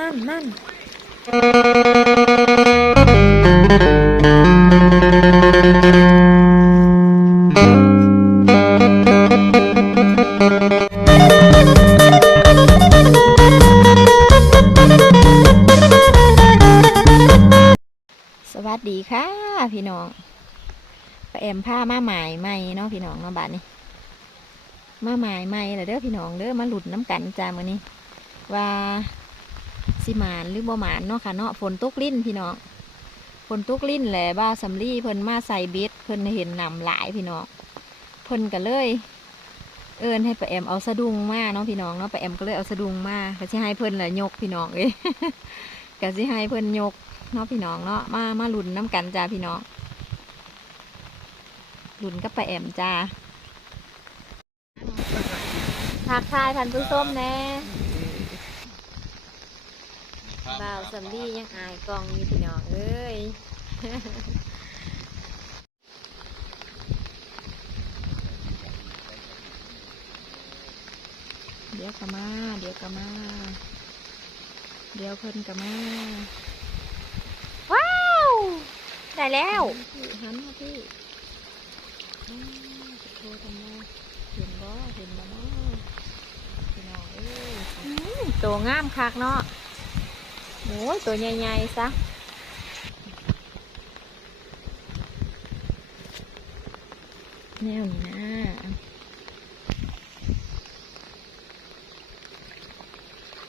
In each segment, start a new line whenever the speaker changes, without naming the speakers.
นั่นนั่นสวัสดีค่ะ พี่น้องปแอมผ้ามาหมายใหม่เนาะพี่น้องเนาะบัดนี้มาหมายใหม่แล้วเด้อพี่น้องเด้อมาหลุดน้ำกันจ้ามื้อนี้ว่า สิมานหรือบ่หมานเนาะค่ะเนาะฝนตกลิ้นพี่น้องฝนตกลิ้นแหละบ้าสำลีเพิ่นมาใส่เบ็ดเพิ่นเห็นนำหลายพี่น้องเพิ่นก็เลย เอิญให้ป้าแอมเอาสะดุงมาเนาะพี่น้องเนาะป้าแอมก็เลยเอาสะดุงมาก็สิให้เพิ่นแหละยกพี่น้องเอ้ยก็สิให้เพิ่นยกเนาะพี่น้องเนาะมามาหลุนน้ำกันจ้าพี่น้องหลุนกับป้าแอมจ้าทักทายท่านผู้ชมแน่ บ่าวสัมลียังอายกองอยู่พี่น้องเอ้ยเดี๋ยวก็มา เดี๋ยวก็มา เดี๋ยวเพิ่นก็มา ว้าว ได้แล้วพี่หันมาพี่อ้าวจะโทรทำไมเห็นบ่เห็นบ่เนาะพี่น้องเอ้ยอืมตัวงามคักเนาะ โอ้ยตัวใหญ่ๆซะแนวนี้นะ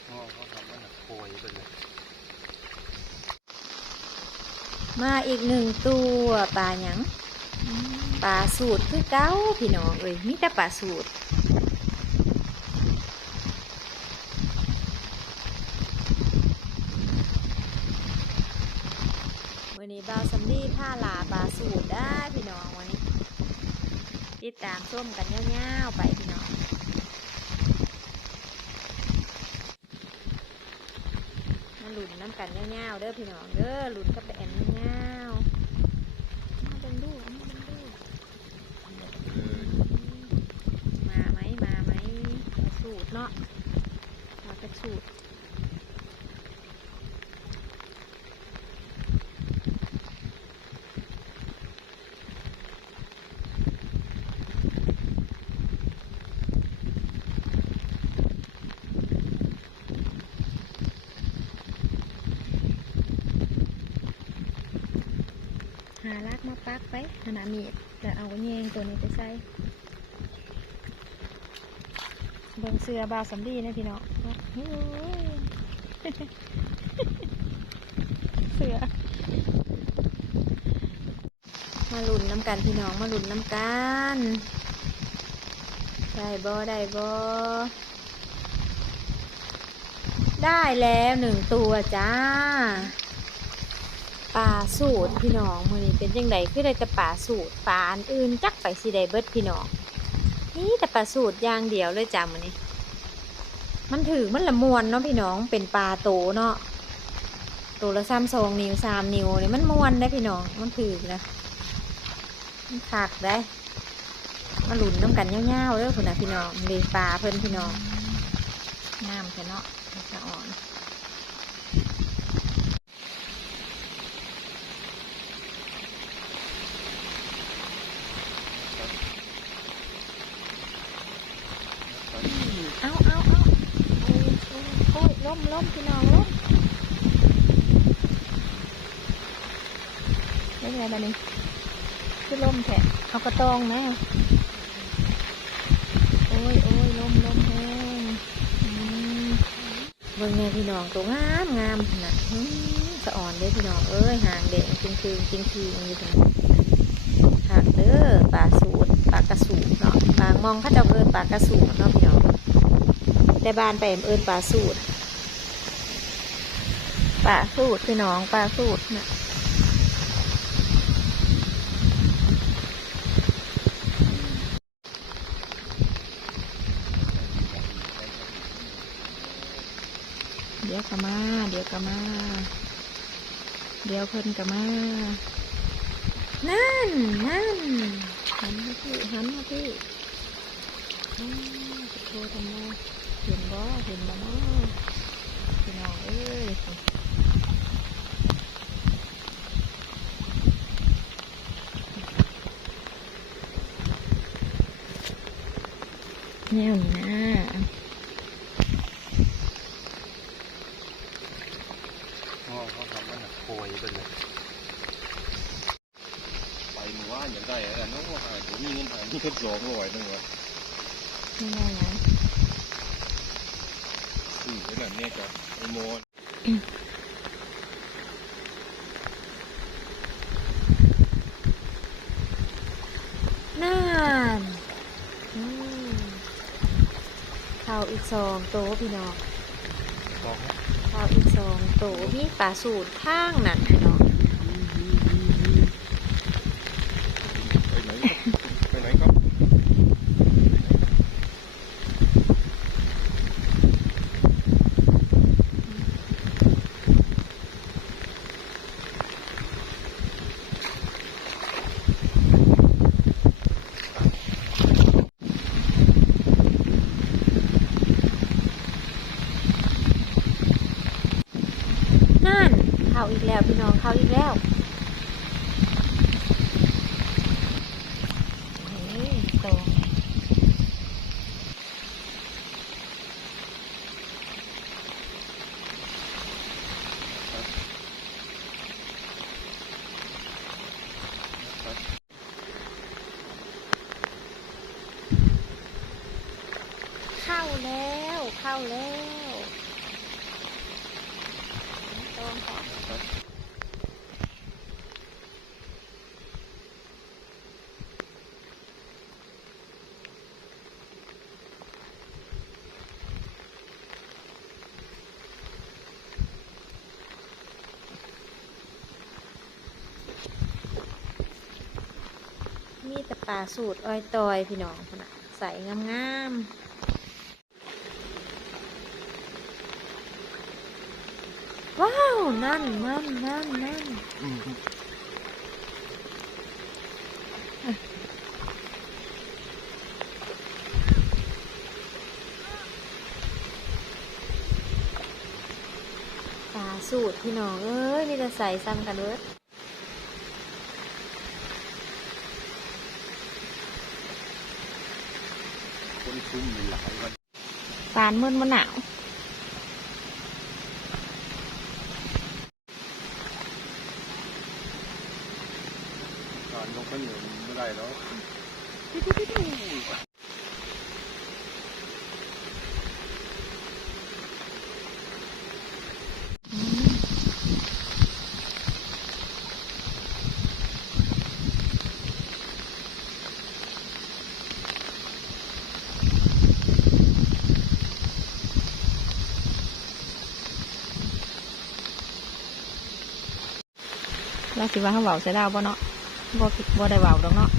พ่อย่าโคยเป็นเลย
มาอีกหนึ่งตัวปลาหยังปลาสูตรคือเก้าพี่น้องเอ้ยมีแต่ปลาสูตร วันนี้ บาวสำลีผ้าลาปลาสูตรได้พี่น้องวันนี้ ติดตามส้มกันเงี้ยวๆไปพี่น้องมาหลุนน้ำกันเงี้ยวๆเด้อพี่น้องเด้อหลุนก็ไปแอนเงี้ยวมาเป็นดูมาเป็นดูมาไหมมาไหมสูตรเนาะมากระสูตร หาลากมาปักไปขนาดมีดจะเอาแยงตัวนี้ไปใส่เบิ่งเสือบาวสำลีนะพี่น้องโอ้ยเสือ มาหลุนน้ำกันพี่น้องมาหลุนน้ำกันได้บ่ได้บ่ได้แล้วหนึ่งตัวจ้า ป่าสูตรพี่น้องมือนี้เป็นยังไงคือได้แต่ป่าสูตรป่าอันอื่นจักไปสิได้เบิดพี่น้องนี่แต่ป่าสูตรอย่างเดียวเลยจ้ามือนี้ มันถือมันละมวนเนาะพี่น้องเป็นปลาโตเนาะตัวละซ้ำสองนิ้วสามนิ้วเนี่ยมันมวนได้พี่น้องมันถือนะมันขักได้มาหลุนน้ำกันเงาวๆเด้อคุณนะพี่น้องเลยปลาเพิ่นพี่น้องน้ำแค่เนาะจะอ่อน เอาเอาเอาโอ้ย ล้มพี่น้องล้มไม่เป็นไรบ้านี้คือล้มแทะเอากระตองนะ โอ้ยโอ้ยล้มล้มแห้งเบิ่งไงพี่น้องตัวงามงามนาดอื้อสะอ่อนเด้อพี่น้องเอ้ยหางแดงจริงคือจริงคืออยู่ตรงนี้หักเด้อปลาสูตรปลากระสูตรเนาะปลามองเขาเจะเอินปลากระสูตรเนาะพี่น้องแต่บ้านไปเอ็มเอิญปลาสูตร ปลาสูตรพี่น้องปลาสูตรนะเดี๋ยวก็มา เดี๋ยวก็มา เดี๋ยวเพิ่นก็มา นั่น นั่นหันมาพี่หันมาพี่อ้าวจะโทรทำไมเห็นบ่เห็นบ่เนาะ พี่น้องเอ้ยแนวนี้นะ
พ่อเขาทำมันโคยเป็นเลยไปหมู่บ้านอย่างได้อะน้องว่าหายผมมีเงิ นหายมีเงินสองร้อยนึงวะ
ไม่แน่นะ
อือเป็นแบบนี้จ้ะไอโมนา
นอืมข้าวอีก สองโตพี่น้อง
สอง
ข้าวอีกสองโตมีปลาสูตรข้างนั่นพี่น้อง
ไปไหนครับไปไหนครับ
นั่นข้าว อีกแล้วพี่น้องเข้าอีกแล้วเข้าแล้ว เข้าแล้วตรงก่อนมีแต่ ปลาสูตรอ้อยตอยพี่น้องนน่ะใส่งามๆ ว้าว นั่นนั่นนั่นนั่นปลาสูตรพี่น้อง เอ้ย มีแต่ใส่ซ้ำกันเว้ย
คนชุ่มมีหลายวัน
ปานมืดมันหนาว
กานลงข้าวเหนียไม่ได้แล้ว
แล้วคิดว่าเขาเบาใส่ดาวบ่เนาะบ่บ่ได้เบาดอกเนาะ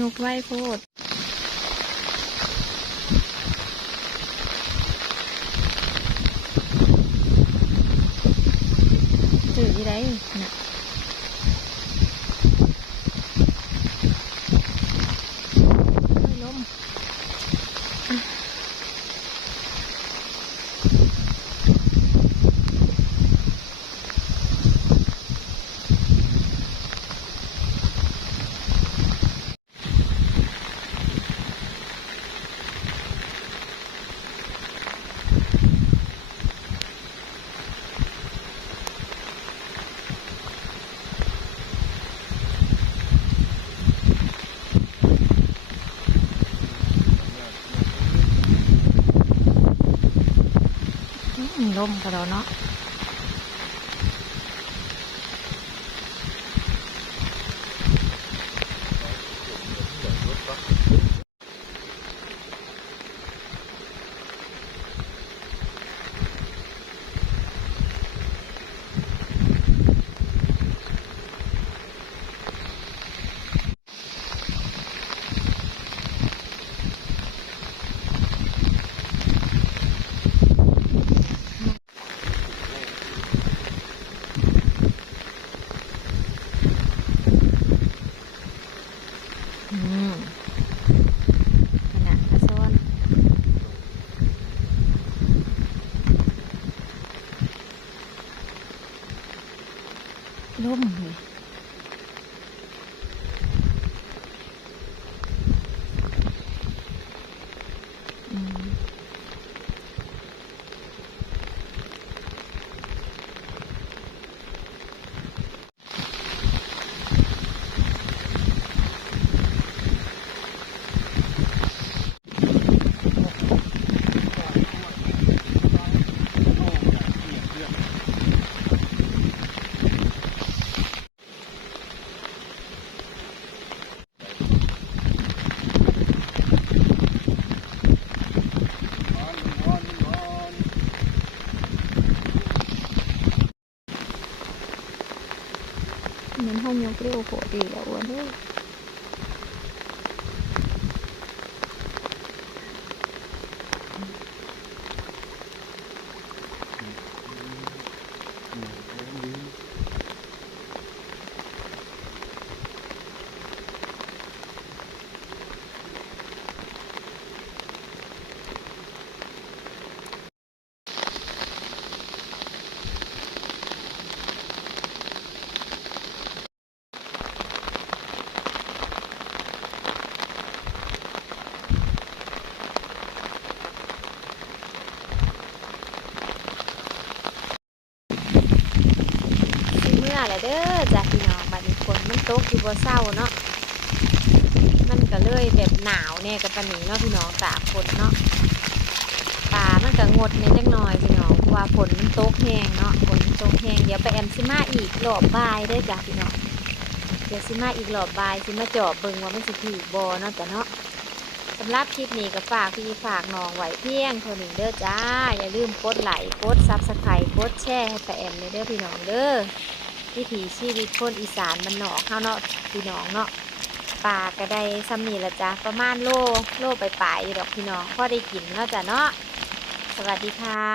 ยกไว้โพดจืดยี่ได้น่ะ ลมกระโดดเนาะ มันห้องยกเเด้อจ้ะพี่น้องบัดนี้ฝนมันตกอยู่บ่เศร้าเนาะมันก็เลยแบบหนาวแน่กับปนีเนาะพี่น้องตากฝนเนาะป่ามันก็งดในจักหน่อยพี่น้องเพราะว่าฝนมันตกแห้งเนาะฝนตกแห้งเดี๋ยวไปแอมซิมาอีกรอบบายเด้อจ้ะพี่น้องเดี๋ยวซิมาอีกรอบบายซิมาเจอบเบิงว่ามันสิถือบ่เนาะจ้ะเนาะสำหรับคลิปนี้ก็ฝากพี่ฝากน้องไหวเพียงเท่านี้เด้อจ้า อย่าลืมกดไลค์กดซับสไครต์กดแชร์ให้แอมเลยเด้อพี่น้องเด้อ วิถีชีวิตคนอีสานมันหนอกเฮาเนาะพี่น้องเนาะปลาก็ได้ซ้ำนี่ละจ้ะประมาณโลโลไปปลายอยู่ดอกพี่น้องพอได้กินเนาะจ้ะเนาะสวัสดีค่ะ